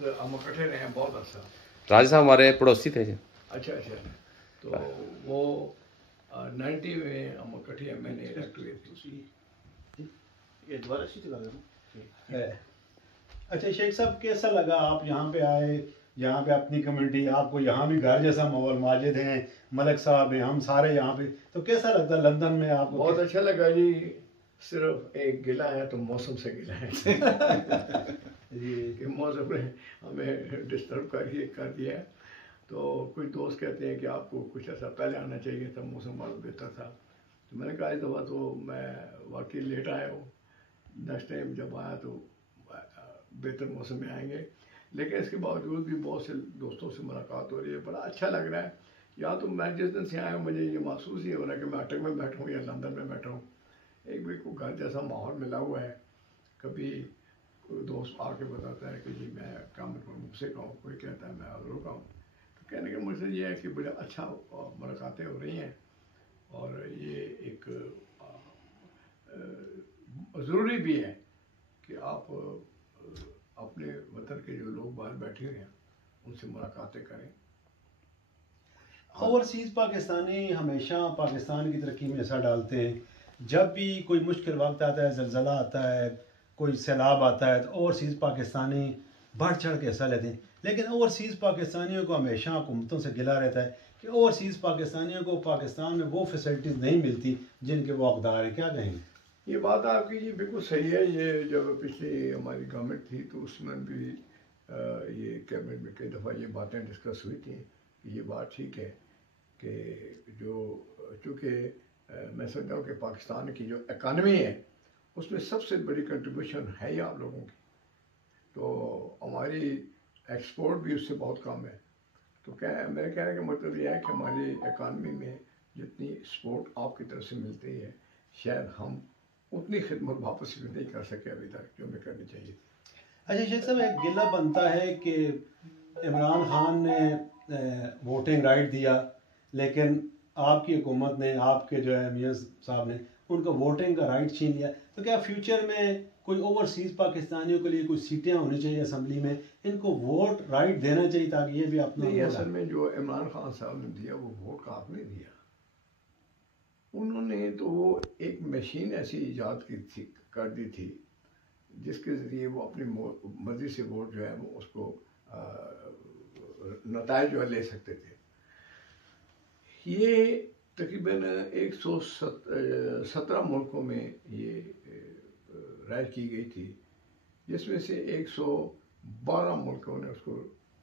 साथ हम इकट्ठे रहे हैं बहुत अच्छा। राजा साहब हमारे पड़ोसी थे जी। अच्छा अच्छा, तो वो 90 में हम इकट्ठे मैंने इलेक्ट हुए थे। ये दोबारा है। अच्छा शेख साहब, कैसा लगा आप यहाँ पे आए, यहाँ पे अपनी कम्युनिटी, आपको यहाँ भी घर जैसा माहौल, माजिद हैं, मलक साहब हैं, हम सारे यहाँ पे, तो कैसा लगता है लंदन में आपको? बहुत अच्छा लगा जी। सिर्फ एक गिला है तो मौसम से गिला है कि मौसम ने हमें डिस्टर्ब कर दिया है। तो कुछ दोस्त कहते हैं कि आपको कुछ ऐसा पहले आना चाहिए था, मौसम बहुत बेहतर था। तो मैंने कहा इस दफ़ा तो मैं वाकई लेट आया हूँ, नेक्स्ट टाइम जब आया तो बेहतर मौसम में आएंगे। लेकिन इसके बावजूद भी बहुत से दोस्तों से मुलाकात हो रही है, बड़ा अच्छा लग रहा है। या तो मैं जिस दिन से आया हूँ मुझे ये महसूस ही हो रहा है कि मैं अटक में बैठा हूँ या लंदन में बैठा हूँ। एक भी को घर जैसा माहौल मिला हुआ है। कभी कोई दोस्त आके बताता है कि जी मैं काम मुझसे का हूँ, कोई कहता है मैं अदरों का हूँ। तो कहने का मुझसे ये है कि बड़ा अच्छा मुलाकातें हो रही हैं और ये एक ज़रूरी भी है कि आप अपने वतन के जो लोग बाहर बैठे हुए हैं उनसे मुलाकातें करें। ओवरसीज़ पाकिस्तानी हमेशा पाकिस्तान की तरक्की में हिस्सा डालते हैं। जब भी कोई मुश्किल वक्त आता है, ज़लज़ला आता है, कोई सैलाब आता है, तो ओवरसीज़ पाकिस्तानी बढ़ चढ़ के हिस्सा लेते हैं। लेकिन ओवरसीज़ पाकिस्तानियों को हमेशा हुकूमतों से गिला रहता है कि ओवरसीज़ पाकिस्तानियों को पाकिस्तान में वो फैसिलिटीज़ नहीं मिलती जिनके वो हकदार हैं। क्या कहेंगे? ये बात आपकी जी बिल्कुल सही है। ये जब पिछली हमारी गवर्नमेंट थी तो उसमें भी ये कैबिनेट में कई दफ़ा ये बातें डिस्कस हुई थी कि ये बात ठीक है कि जो चूँकि मैं समझता हूँ कि पाकिस्तान की जो इकानमी है उसमें सबसे बड़ी कंट्रीब्यूशन है ही आप लोगों की। तो हमारी एक्सपोर्ट भी उससे बहुत कम है। तो क्या मेरे कहने का मतलब ये है कि हमारी इकानमी में जितनी सपोर्ट आपकी तरफ से मिलती है शायद हम उतनी खिदमत वापस भी नहीं कर सके अभी तक जो हमें करनी चाहिए। अच्छा शेख साहब, एक गिला बनता है कि इमरान खान ने वोटिंग राइट दिया, लेकिन आपकी हुकूमत ने, आपके जो है मियां साहब ने उनका वोटिंग का राइट छीन लिया। तो क्या फ्यूचर में कोई ओवरसीज़ पाकिस्तानियों के लिए कोई सीटें होनी चाहिए असम्बली में, इनको वोट राइट देना चाहिए ताकि ये भी अपना? नहीं, असल में जो इमरान खान साहब ने दिया वो वोट का हक नहीं दिया। उन्होंने तो वो एक मशीन ऐसी ईजाद की थी, कर दी थी जिसके ज़रिए वो अपनी मर्जी से वोट जो है वो उसको नताइज जो है ले सकते थे। ये तकरीबन 117 मुल्कों में ये राय की गई थी, जिसमें से 112 मुल्कों ने उसको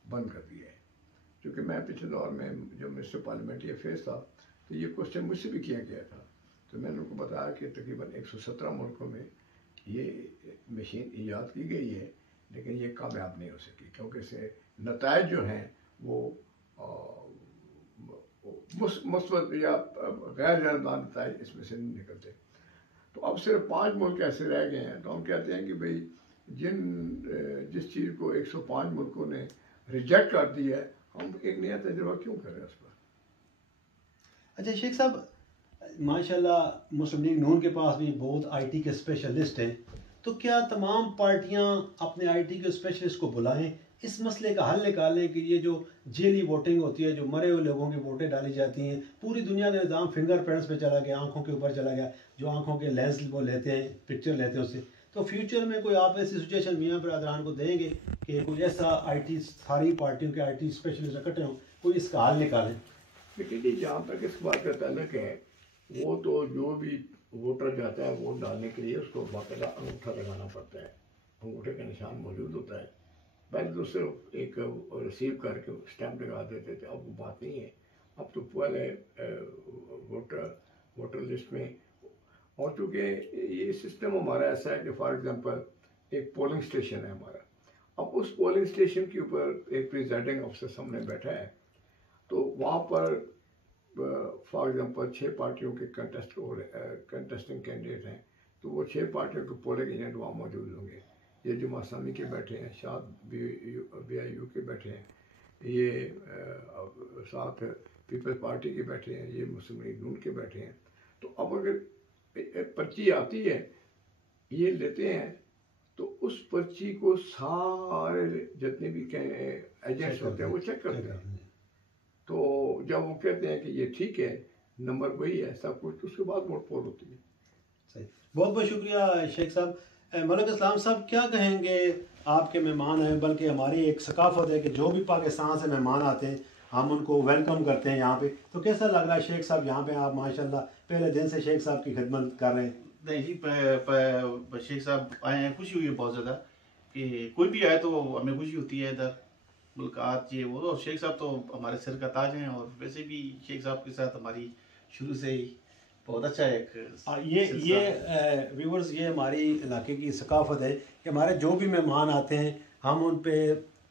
बंद कर दिया है। क्योंकि मैं पिछले दौर में जब मिनिस्टर पार्लियामेंट्री अफेयर्स था तो ये क्वेश्चन मुझसे भी किया गया था। तो मैंने उनको बताया कि तकरीबन 117 मुल्कों में ये मशीन ईजाद की गई है, लेकिन ये कामयाब नहीं हो सकी क्योंकि इससे नताइज जो हैं वो मुस्बत या गैर जानबदार नताइज इसमें से नहीं निकलते। तो अब सिर्फ 5 मुल्क ऐसे रह गए हैं। तो हम कहते हैं कि भाई जिस चीज़ को 105 मुल्कों ने रिजेक्ट कर दिया है, हम एक नया तजुर्बा क्यों करें उस पर? अच्छा शेख साहब, माशाल्लाह मुस्लिम लीग नून के पास भी बहुत आईटी के स्पेशलिस्ट हैं, तो क्या तमाम पार्टियां अपने आईटी के स्पेशलिस्ट को बुलाएं, इस मसले का हल निकालें कि ये जो जेली वोटिंग होती है, जो मरे हुए लोगों की वोटें डाली जाती हैं, पूरी दुनिया का निज़ाम फिंगरप्रिंट्स पे चला गया, आंखों के ऊपर चला गया, जो आंखों के लेंस वो लेते हैं, पिक्चर लेते हैं उससे। तो फ्यूचर में कोई आप ऐसी सिचुएशन मियाँ बरादरान को देंगे कि कोई ऐसा आईटी, सारी पार्टियों के आईटी स्पेशलिस्ट इकट्ठे हों, कोई इसका हल निकालें? लेकिन जी जहाँ तक इस बात का ताल्लुक है, वो तो जो भी वोटर जाता है वोट डालने के लिए उसको बाकायदा अंगूठा लगाना पड़ता है, अंगूठे का निशान मौजूद होता है। पहले तो सिर्फ एक रिसीव करके स्टैंप लगा देते थे, अब वो बात नहीं है। अब तो पहले वोटर लिस्ट में, और चूँकि ये सिस्टम हमारा ऐसा है कि फॉर एग्जांपल एक पोलिंग स्टेशन है हमारा, अब उस पोलिंग स्टेशन के ऊपर एक प्रिजाइडिंग अफसर सामने बैठा है, तो वहाँ पर फॉर एग्जांपल 6 पार्टियों के कंटेस्टिंग कैंडिडेट हैं, तो वो 6 पार्टियों के पोलिंग एजेंट वहाँ मौजूद होंगे। ये जुमा इस्लामी के बैठे हैं, शाद BIU के बैठे हैं, ये साथ पीपल्स पार्टी के बैठे हैं, ये मुस्लिम लीग नून के बैठे हैं। तो अब अगर पर्ची आती है, ये लेते हैं तो उस पर्ची को सारे जितने भी एजेंट्स होते हैं वो चेक करते हैं। तो जब वो कहते हैं कि ये ठीक है, नंबर वही है सब कुछ, तो उसके बाद वोट पोल होती है। सही, बहुत बहुत शुक्रिया शेख साहब। मलिक इस्लाम साहब, क्या कहेंगे? आपके मेहमान हैं, बल्कि हमारी एक सकाफत है कि जो भी पाकिस्तान से मेहमान आते हैं हम उनको वेलकम करते हैं यहाँ पे। तो कैसा लग रहा है शेख साहब, यहाँ पे आप माशाल्लाह पहले दिन से शेख साहब की खिदमत कर रहे हैं? नहीं जी, शेख साहब आए हैं, खुशी हुई है बहुत ज़्यादा कि कोई भी आए तो हमें खुशी होती है। इधर मुलाकात ये वो, और शेख साहब तो हमारे सिर का ताज हैं, और वैसे भी शेख साहब के साथ हमारी शुरू से ही बहुत अच्छा एक ये व्यूवर्स, ये हमारी इलाके की सकाफत है कि हमारे जो भी मेहमान आते हैं हम उन पे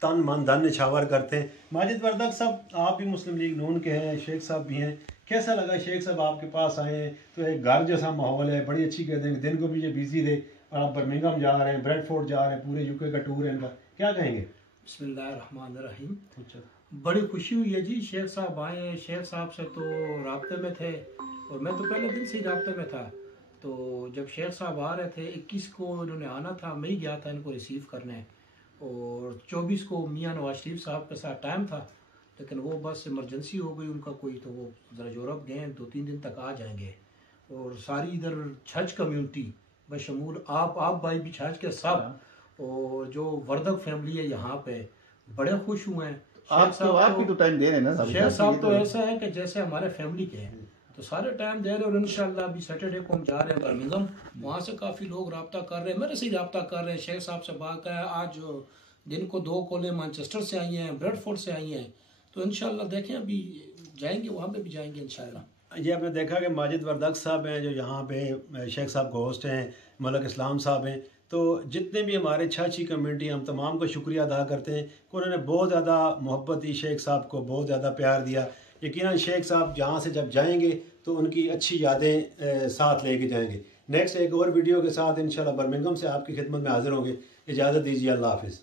तन मन धन निछावर करते हैं। माजिद वरदक साहब, आप भी मुस्लिम लीग नून के हैं, शेख साहब भी हैं, कैसा लगा शेख साहब आपके पास आए हैं? तो एक घर जैसा माहौल है, बड़ी अच्छी कहते हैं। दिन को भी ये बिजी थे और आप बर्मिंघम जा रहे हैं, ब्रेडफोर्ड जा रहे हैं, पूरे यूके का टूर है इनका, क्या कहेंगे? बिस्मिल्लाहिर्रहमानिर्रहीम। बड़ी खुशी हुई है जी, शेख साहब आए हैं। शेख साहब से तो राब्ते में थे और मैं तो पहले दिन से ही राब्ते में था। तो जब शेख साहब आ रहे थे 21 को इन्होंने आना था, मैं ही गया था इनको रिसीव करने, और 24 को मियाँ नवाज शरीफ साहब के साथ टाइम था, लेकिन वो बस इमरजेंसी हो गई उनका कोई, तो वो ज़रा यूरोप गए, 2-3 दिन तक आ जाएंगे। और सारी इधर छज कम्यूनिटी बशमूल आप भाई भी छज के सब, और जो वर्दक फैमिली है यहाँ पे बड़े खुश हुए हैं। आप भी तो टाइम दे रहे हैं ना शेख साहब तो ऐसा है कि जैसे हमारे फैमिली के हैं, तो सारे टाइम दे रहे हैं। और इंशाल्लाह अभी सैटरडे को हम जा रहे हैं बर्मिंघम, वहाँ से काफ़ी लोग रब्ता कर रहे हैं, मेरे से ही रब्ता कर रहे हैं। शेख साहब से बात है, आज दिन को 2 कॉलें मैनचेस्टर से आई हैं, ब्रेडफोर्ड से आई हैं, तो इंशाल्लाह देखें अभी जाएंगे, वहाँ पे भी जाएंगे इंशाल्लाह। ये आपने देखा कि माजिद वरदक साहब हैं जो यहाँ पे शेख साहब को होस्ट हैं, मलिक इस्लाम साहब हैं। तो जितने भी हमारे छाछी कम्युनिटी, हम तमाम को शुक्रिया अदा करते हैं कि उन्होंने बहुत ज़्यादा मोहब्बत दी, शेख साहब को बहुत ज़्यादा प्यार दिया। यकीनन शेख साहब जहाँ से जब जाएंगे तो उनकी अच्छी यादें साथ लेके जाएंगे। नेक्स्ट एक और वीडियो के साथ इंशाल्लाह बर्मिंघम से आपकी खिदमत में हाजिर होंगे। इजाज़त दीजिए, अल्लाह हाफिज़।